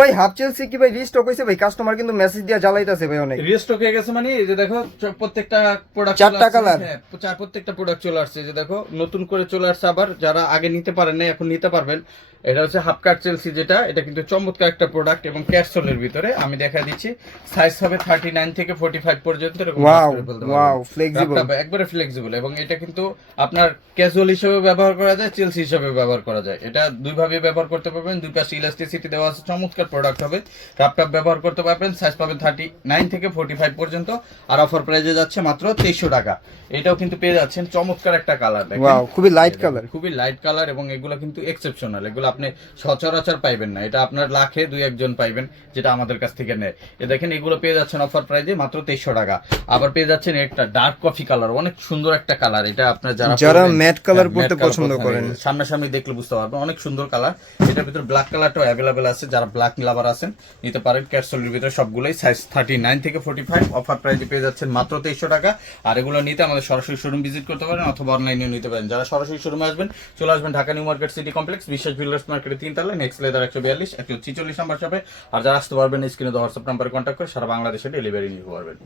ভাই half Chelsea কি ভাই রিস্টক হইছে ভাই? কাস্টমার কিন্তু মেসেজ দিয়া জ্বালাইতাছে ভাই অনেক। রিস্টক হয়ে গেছে মানে এই যে দেখো প্রত্যেকটা প্রোডাক্ট চারটা কালার। প্রত্যেকটা প্রোডাক্ট চলে আসছে, যে দেখো নতুন করে চলে আসছে। আবার যারা আগে নিতে পারেন না এখন নিতে পারবেন। এটা হচ্ছে হাফ কাট চেলসি, যেটা এটা কিন্তু চমৎকার একটা প্রোডাক্ট এবং ক্যাপসুলের ভিতরে আমি দেখা দিচ্ছি। সাইজ হবে 39 থেকে 45 পর্যন্ত, এরকম ওয়াও করে ফেলতে পারবেন। Wow flexible. রাফটা একবারে ফ্লেক্সিবল, এবং এটা কিন্তু আপনার ক্যাজুয়াল হিসেবে ব্যবহার করা যায়, চেলসি হিসেবে ব্যবহার করা যায়। এটা দুই ভাবে ব্যবহার করতে পারবেন, দুই পাশে ইলাস্টিসিটি দেওয়া আছে, চমৎকার প্রোডাক্ট হবে। রাফটা ব্যবহার করতে পারবেন, সাইজ পাবেন 39 থেকে 45 পর্যন্ত। আর অফার প্রাইসে যাচ্ছে মাত্র 2300 টাকা। এটাও কিন্তু পেয়ে যাচ্ছেন চমৎকার একটা কালার, দেখেন ওয়াও খুবই লাইট কালার। খুবই লাইট কালার, এবং এগুলো কিন্তু এক্সেপশনাল। এগুলো আপনি সচরাচর পাইবেন না, এটা আপনার লাখে দুই একজন পাইবেন যেটা আমাদের কাছ থেকে নেয়। এ দেখেন এগুলো পেয়ে যাচ্ছেন অফার প্রাইসে মাত্র 2300 টাকা। আবার পেয়ে যাচ্ছেন একটা ডার্ক কফি কালার, অনেক সুন্দর একটা কালার। এটা আপনার যারা ম্যাট কালার পড়তে পছন্দ করেন, সামনাসামনি দেখলে বুঝতে পারবেন, অনেক সুন্দর কালার। এটার ভিতরে ব্ল্যাক কালারটাও অ্যাভেলেবেল আছে, যারা ব্ল্যাক লাভার আছেন নিতে পারেন। ক্যাপসুলের ভিতরে সবগুলোই সাইজ 39 থেকে 45, অফার প্রাইসে পেয়ে যাচ্ছেন মাত্র 2300 টাকা। আর এগুলো নিতে আমাদের সরাসরি শোরুম ভিজিট করতে পারেন অথবা অনলাইনে নিতে পারেন। যারা সরাসরি শোরুমে আসবেন, চলে আসবেন Dhaka new market city complex, বিশ্বাস বিল্ডার্স মার্কেটের 3 তলায়, নেক্সট লেদার 142 146 নাম্বার শপে। আর যারা আসতে পারবেন স্ক্রিনে দেওয়া হোয়াটসঅ্যাপ নাম্বারে কন্ট্যাক্ট করে সারা বাংলাদেশে ডেলিভারি নিতে পারবেন।